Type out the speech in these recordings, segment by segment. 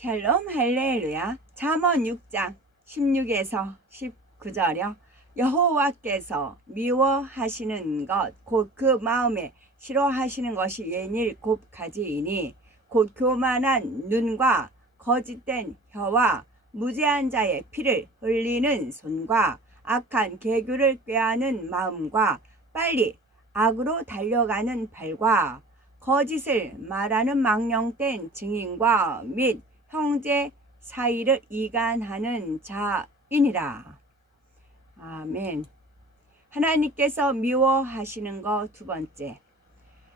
샬롬 할렐루야. 잠언 6장 16에서 19절이요. 여호와께서 미워하시는 것 곧 그 마음에 싫어하시는 것이 웬일 곱 가지이니 곧 교만한 눈과 거짓된 혀와 무죄한 자의 피를 흘리는 손과 악한 계교를 꾀하는 마음과 빨리 악으로 달려가는 발과 거짓을 말하는 망령된 증인과 및 형제 사이를 이간하는 자이니라. 아멘. 하나님께서 미워하시는 것 두 번째.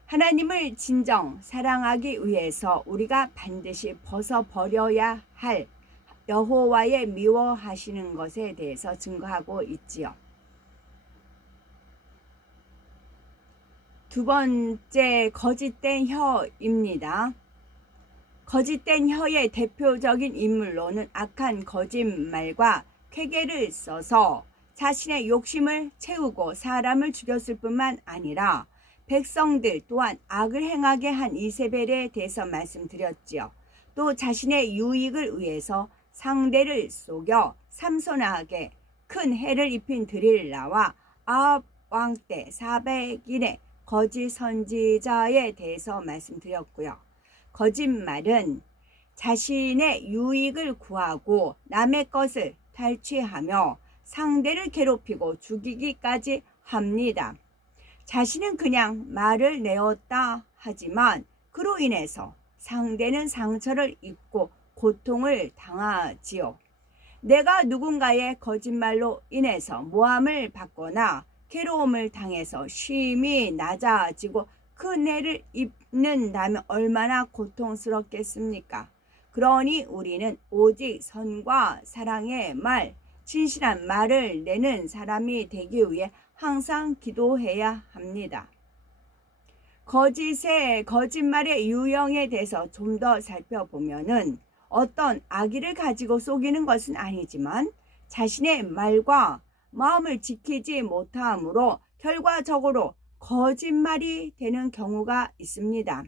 하나님을 진정 사랑하기 위해서 우리가 반드시 벗어버려야 할 여호와의 미워하시는 것에 대해서 증거하고 있지요. 두 번째, 거짓된 혀입니다. 거짓된 혀의 대표적인 인물로는 악한 거짓말과 쾌계를 써서 자신의 욕심을 채우고 사람을 죽였을 뿐만 아니라 백성들 또한 악을 행하게 한 이세벨에 대해서 말씀드렸지요. 또 자신의 유익을 위해서 상대를 속여 삼손에게 큰 해를 입힌 드릴라와 아합 왕 때 400인의 거짓 선지자에 대해서 말씀드렸고요. 거짓말은 자신의 유익을 구하고 남의 것을 탈취하며 상대를 괴롭히고 죽이기까지 합니다. 자신은 그냥 말을 내었다 하지만 그로 인해서 상대는 상처를 입고 고통을 당하지요. 내가 누군가의 거짓말로 인해서 모함을 받거나 괴로움을 당해서 쉼이 낮아지고 큰 해를 입는다면 얼마나 고통스럽겠습니까? 그러니 우리는 오직 선과 사랑의 말, 진실한 말을 내는 사람이 되기 위해 항상 기도해야 합니다. 거짓말의 유형에 대해서 좀 더 살펴보면은 어떤 악의를 가지고 속이는 것은 아니지만 자신의 말과 마음을 지키지 못함으로 결과적으로 거짓말이 되는 경우가 있습니다.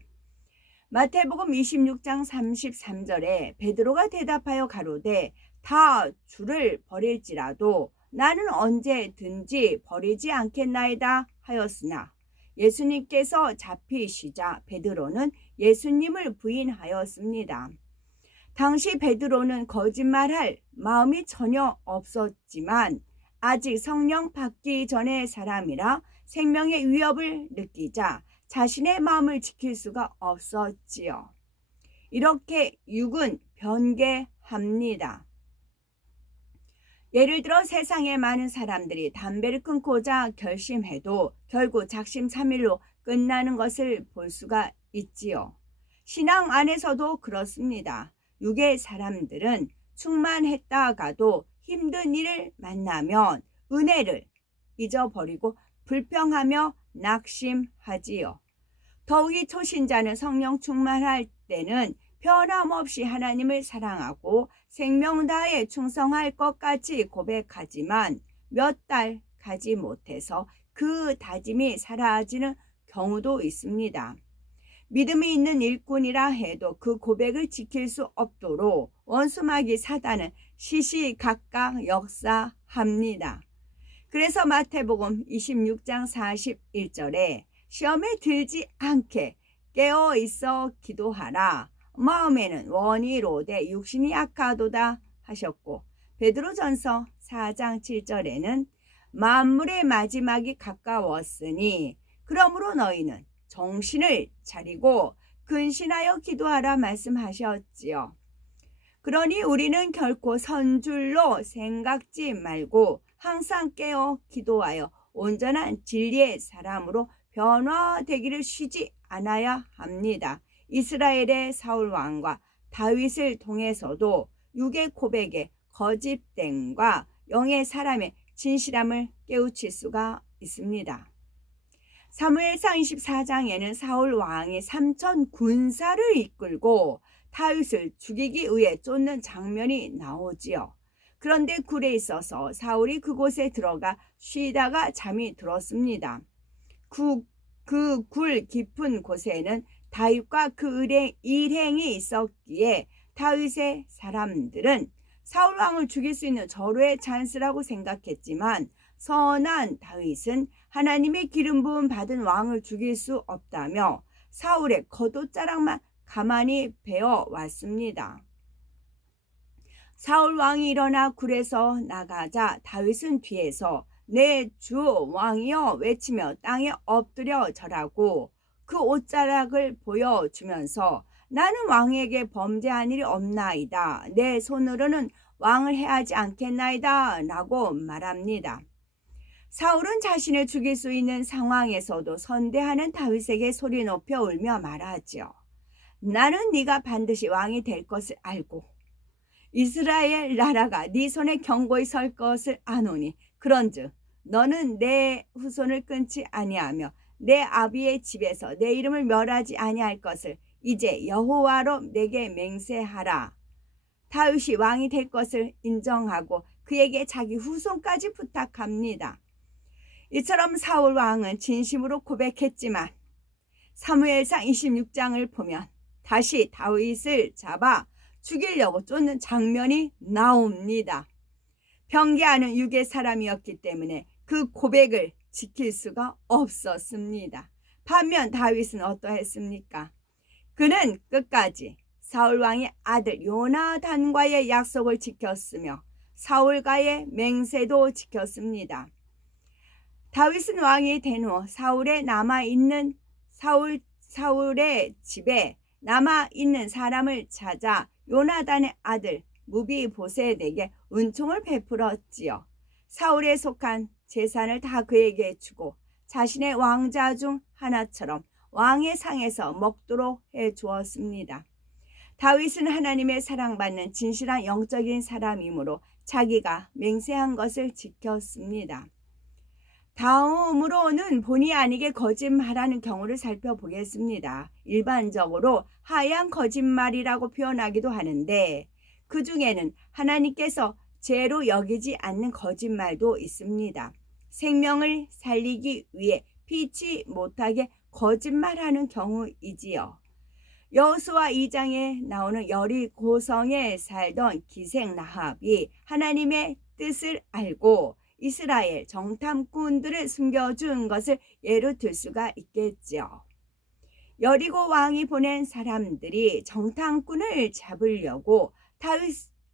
마태복음 26장 33절에 베드로가 대답하여 가로되 다 주를 버릴지라도 나는 언제든지 버리지 않겠나이다 하였으나 예수님께서 잡히시자 베드로는 예수님을 부인하였습니다. 당시 베드로는 거짓말할 마음이 전혀 없었지만 아직 성령 받기 전의 사람이라 생명의 위협을 느끼자 자신의 마음을 지킬 수가 없었지요. 이렇게 육은 변개합니다. 예를 들어 세상에 많은 사람들이 담배를 끊고자 결심해도 결국 작심삼일로 끝나는 것을 볼 수가 있지요. 신앙 안에서도 그렇습니다. 육의 사람들은 충만했다가도 힘든 일을 만나면 은혜를 잊어버리고 불평하며 낙심하지요. 더욱이 초신자는 성령 충만할 때는 변함없이 하나님을 사랑하고 생명 다해 충성할 것 같이 고백하지만 몇 달 가지 못해서 그 다짐이 사라지는 경우도 있습니다. 믿음이 있는 일꾼이라 해도 그 고백을 지킬 수 없도록 원수마귀 사단은 시시각각 역사합니다. 그래서 마태복음 26장 41절에 시험에 들지 않게 깨어 있어 기도하라. 마음에는 원이 로되 육신이 약하도다 하셨고 베드로전서 4장 7절에는 만물의 마지막이 가까웠으니 그러므로 너희는 정신을 차리고 근신하여 기도하라 말씀하셨지요. 그러니 우리는 결코 선줄로 생각지 말고 항상 깨어 기도하여 온전한 진리의 사람으로 변화되기를 쉬지 않아야 합니다. 이스라엘의 사울 왕과 다윗을 통해서도 육의 고백의 거짓됨과 영의 사람의 진실함을 깨우칠 수가 있습니다. 사무엘상 24장에는 사울 왕이 3천 군사를 이끌고 다윗을 죽이기 위해 쫓는 장면이 나오지요. 그런데 굴에 있어서 사울이 그곳에 들어가 쉬다가 잠이 들었습니다. 그 굴 깊은 곳에는 다윗과 그 일행이 있었기에 다윗의 사람들은 사울 왕을 죽일 수 있는 절호의 찬스라고 생각했지만 선한 다윗은 하나님의 기름 부음 받은 왕을 죽일 수 없다며 사울의 겉옷자락만 가만히 베어 왔습니다. 사울 왕이 일어나 굴에서 나가자 다윗은 뒤에서 내 주 왕이여 외치며 땅에 엎드려 절하고 그 옷자락을 보여주면서 나는 왕에게 범죄한 일이 없나이다. 내 손으로는 왕을 해하지 않겠나이다. 라고 말합니다. 사울은 자신을 죽일 수 있는 상황에서도 선대하는 다윗에게 소리 높여 울며 말하지요. 나는 네가 반드시 왕이 될 것을 알고 이스라엘 나라가 네 손에 견고히 설 것을 아노니 그런즉 너는 내 후손을 끊지 아니하며 내 아비의 집에서 내 이름을 멸하지 아니할 것을 이제 여호와로 내게 맹세하라. 다윗이 왕이 될 것을 인정하고 그에게 자기 후손까지 부탁합니다. 이처럼 사울 왕은 진심으로 고백했지만 사무엘상 26장을 보면 다시 다윗을 잡아 죽이려고 쫓는 장면이 나옵니다. 병기하는 육의 사람이었기 때문에 그 고백을 지킬 수가 없었습니다. 반면 다윗은 어떠했습니까? 그는 끝까지 사울 왕의 아들 요나단과의 약속을 지켰으며 사울과의 맹세도 지켰습니다. 다윗은 왕이 된 후 사울의 집에 남아있는 사람을 찾아 요나단의 아들 무비보셋에게 은총을 베풀었지요. 사울에 속한 재산을 다 그에게 주고 자신의 왕자 중 하나처럼 왕의 상에서 먹도록 해주었습니다. 다윗은 하나님의 사랑받는 진실한 영적인 사람이므로 자기가 맹세한 것을 지켰습니다. 다음으로는 본의 아니게 거짓말하는 경우를 살펴보겠습니다. 일반적으로 하얀 거짓말이라고 표현하기도 하는데 그 중에는 하나님께서 죄로 여기지 않는 거짓말도 있습니다. 생명을 살리기 위해 피치 못하게 거짓말하는 경우이지요. 여호수아 2장에 나오는 여리고성에 살던 기생 라합이 하나님의 뜻을 알고 이스라엘 정탐꾼들을 숨겨준 것을 예로 들 수가 있겠죠. 여리고 왕이 보낸 사람들이 정탐꾼을 잡으려고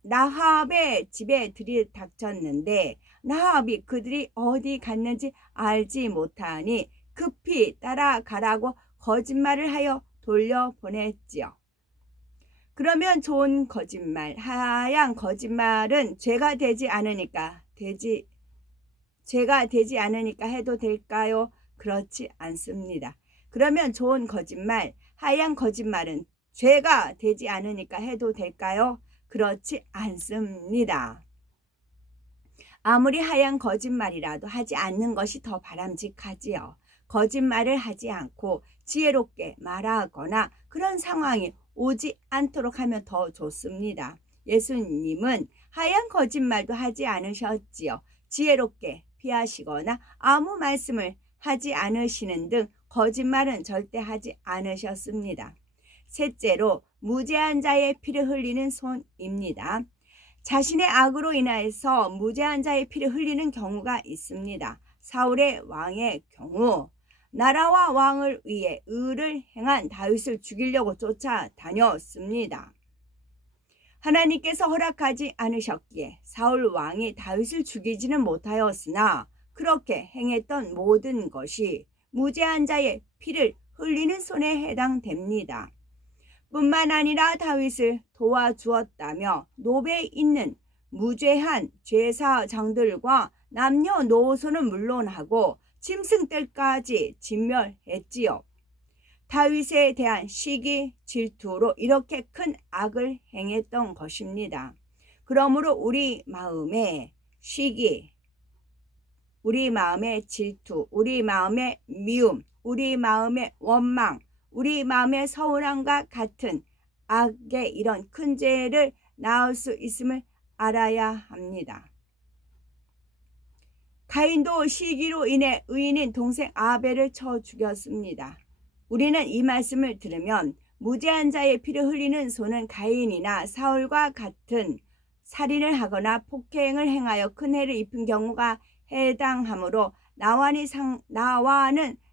라합의 집에 들이닥쳤는데 라합이 그들이 어디 갔는지 알지 못하니 급히 따라가라고 거짓말을 하여 돌려보냈지요. 그러면 좋은 거짓말, 하얀 거짓말은 죄가 되지 않으니까 해도 될까요? 그렇지 않습니다. 그러면 좋은 거짓말, 하얀 거짓말은 죄가 되지 않으니까 해도 될까요? 그렇지 않습니다. 아무리 하얀 거짓말이라도 하지 않는 것이 더 바람직하지요. 거짓말을 하지 않고 지혜롭게 말하거나 그런 상황이 오지 않도록 하면 더 좋습니다. 예수님은 하얀 거짓말도 하지 않으셨지요. 지혜롭게 피하시거나 아무 말씀을 하지 않으시는 등 거짓말은 절대 하지 않으셨습니다. 셋째로 무죄한 자의 피를 흘리는 손입니다. 자신의 악으로 인하여서 무죄한 자의 피를 흘리는 경우가 있습니다. 사울의 왕의 경우 나라와 왕을 위해 의를 행한 다윗을 죽이려고 쫓아다녔습니다. 하나님께서 허락하지 않으셨기에 사울 왕이 다윗을 죽이지는 못하였으나 그렇게 행했던 모든 것이 무죄한 자의 피를 흘리는 손에 해당됩니다. 뿐만 아니라 다윗을 도와주었다며 노베에 있는 무죄한 제사장들과 남녀노소는 물론하고 짐승들까지 진멸했지요. 다윗에 대한 시기, 질투로 이렇게 큰 악을 행했던 것입니다. 그러므로 우리 마음에 시기, 우리 마음의 질투, 우리 마음의 미움, 우리 마음의 원망, 우리 마음의 서운함과 같은 악의 이런 큰 죄를 낳을 수 있음을 알아야 합니다. 가인도 시기로 인해 의인인 동생 아벨을 쳐 죽였습니다. 우리는 이 말씀을 들으면 무죄한 자의 피를 흘리는 손은 가인이나 사울과 같은 살인을 하거나 폭행을 행하여 큰 해를 입힌 경우가 해당하므로 나와는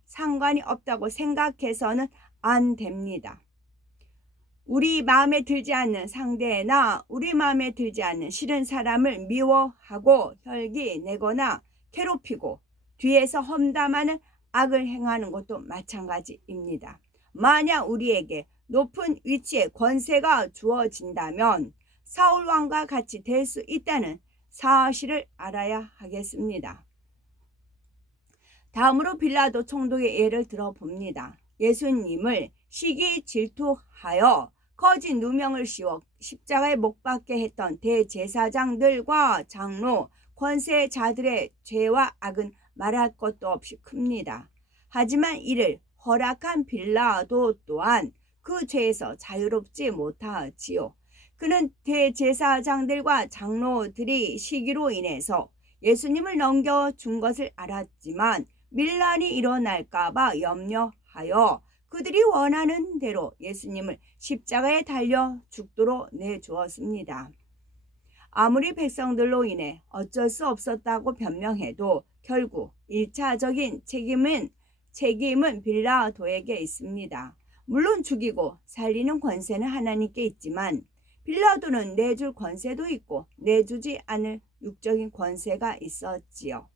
상관이 없다고 생각해서는 안 됩니다. 우리 마음에 들지 않는 상대나 우리 마음에 들지 않는 싫은 사람을 미워하고 혈기 내거나 괴롭히고 뒤에서 험담하는 악을 행하는 것도 마찬가지입니다. 만약 우리에게 높은 위치에 권세가 주어진다면 사울 왕과 같이 될 수 있다는 사실을 알아야 하겠습니다. 다음으로 빌라도 총독의 예를 들어봅니다. 예수님을 시기 질투하여 거짓 누명을 씌워 십자가에 못 박게 했던 대제사장들과 장로, 권세자들의 죄와 악은 말할 것도 없이 큽니다. 하지만 이를 허락한 빌라도 또한 그 죄에서 자유롭지 못하지요. 그는 대제사장들과 장로들이 시기로 인해서 예수님을 넘겨준 것을 알았지만 밀란이 일어날까 봐 염려하여 그들이 원하는 대로 예수님을 십자가에 달려 죽도록 내주었습니다. 아무리 백성들로 인해 어쩔 수 없었다고 변명해도 결국 1차적인 책임은 빌라도에게 있습니다. 물론 죽이고 살리는 권세는 하나님께 있지만 빌라도는 내줄 권세도 있고 내주지 않을 육적인 권세가 있었지요.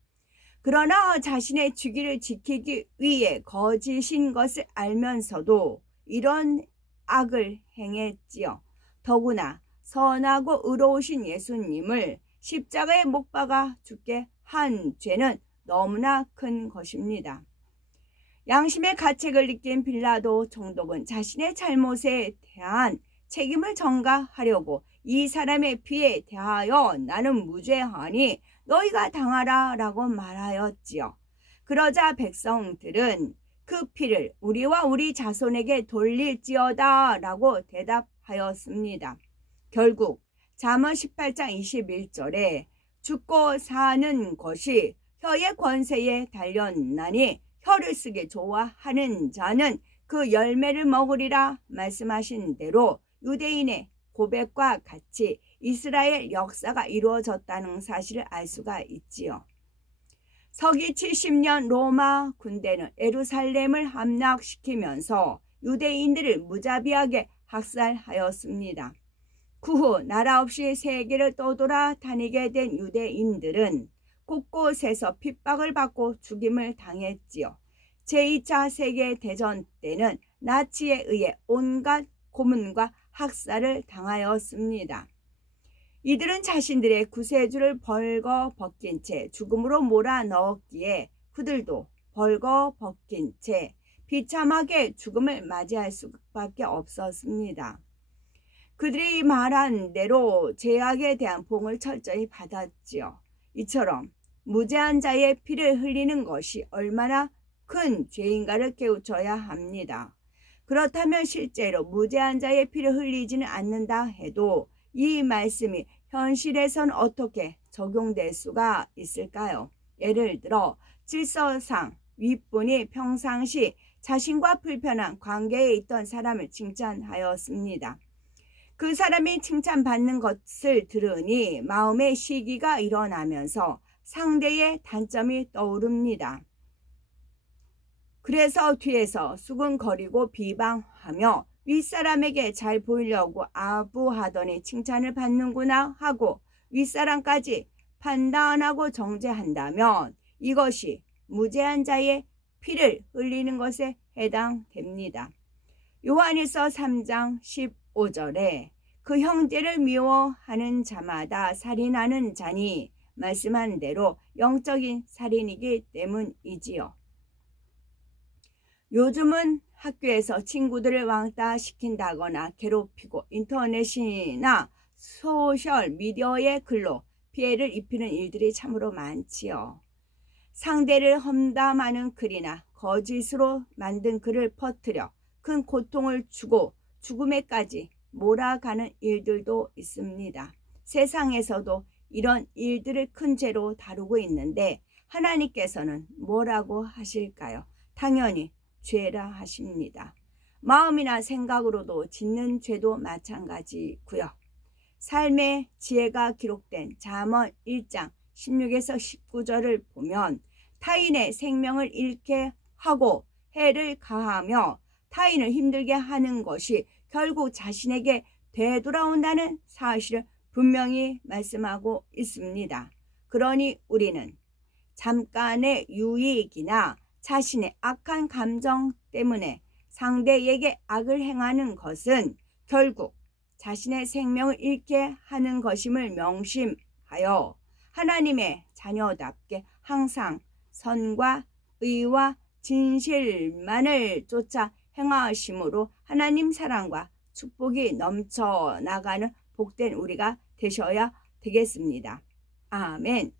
그러나 자신의 주기를 지키기 위해 거짓인 것을 알면서도 이런 악을 행했지요. 더구나 선하고 의로우신 예수님을 십자가에 못 박아 죽게 한 죄는 너무나 큰 것입니다. 양심의 가책을 느낀 빌라도 총독은 자신의 잘못에 대한 책임을 전가하려고 이 사람의 피에 대하여 나는 무죄하니 너희가 당하라 라고 말하였지요. 그러자 백성들은 그 피를 우리와 우리 자손에게 돌릴지어다 라고 대답하였습니다. 결국 잠언 18장 21절에 죽고 사는 것이 혀의 권세에 달렸나니 혀를 쓰기 좋아하는 자는 그 열매를 먹으리라 말씀하신 대로 유대인의 고백과 같이 이스라엘 역사가 이루어졌다는 사실을 알 수가 있지요. 서기 70년 로마 군대는 예루살렘을 함락시키면서 유대인들을 무자비하게 학살하였습니다. 그 후 나라 없이 세계를 떠돌아 다니게 된 유대인들은 곳곳에서 핍박을 받고 죽임을 당했지요. 제2차 세계대전 때는 나치에 의해 온갖 고문과 학살을 당하였습니다. 이들은 자신들의 구세주를 벌거벗긴 채 죽음으로 몰아넣었기에 그들도 벌거벗긴 채 비참하게 죽음을 맞이할 수밖에 없었습니다. 그들이 말한 대로 죄악에 대한 봉을 철저히 받았지요. 이처럼 무죄한 자의 피를 흘리는 것이 얼마나 큰 죄인가를 깨우쳐야 합니다. 그렇다면 실제로 무죄한 자의 피를 흘리지는 않는다 해도 이 말씀이 현실에선 어떻게 적용될 수가 있을까요? 예를 들어 질서상 윗분이 평상시 자신과 불편한 관계에 있던 사람을 칭찬하였습니다. 그 사람이 칭찬받는 것을 들으니 마음의 시기가 일어나면서 상대의 단점이 떠오릅니다. 그래서 뒤에서 수근거리고 비방하며 윗사람에게 잘 보이려고 아부하더니 칭찬을 받는구나 하고 윗사람까지 판단하고 정죄한다면 이것이 무죄한 자의 피를 흘리는 것에 해당됩니다. 요한일서 3장 15절에 그 형제를 미워하는 자마다 살인하는 자니 말씀한 대로 영적인 살인이기 때문이지요. 요즘은 학교에서 친구들을 왕따시킨다거나 괴롭히고 인터넷이나 소셜미디어의 글로 피해를 입히는 일들이 참으로 많지요. 상대를 험담하는 글이나 거짓으로 만든 글을 퍼뜨려 큰 고통을 주고 죽음에까지 몰아가는 일들도 있습니다. 세상에서도 이런 일들을 큰 죄로 다루고 있는데 하나님께서는 뭐라고 하실까요? 당연히 죄라 하십니다. 마음이나 생각으로도 짓는 죄도 마찬가지고요. 삶의 지혜가 기록된 잠언 1장 16에서 19절을 보면 타인의 생명을 잃게 하고 해를 가하며 타인을 힘들게 하는 것이 결국 자신에게 되돌아온다는 사실을 분명히 말씀하고 있습니다. 그러니 우리는 잠깐의 유익이나 자신의 악한 감정 때문에 상대에게 악을 행하는 것은 결국 자신의 생명을 잃게 하는 것임을 명심하여 하나님의 자녀답게 항상 선과 의와 진실만을 쫓아 행하심으로 하나님 사랑과 축복이 넘쳐 나가는 복된 우리가 되셔야 되겠습니다. 아멘.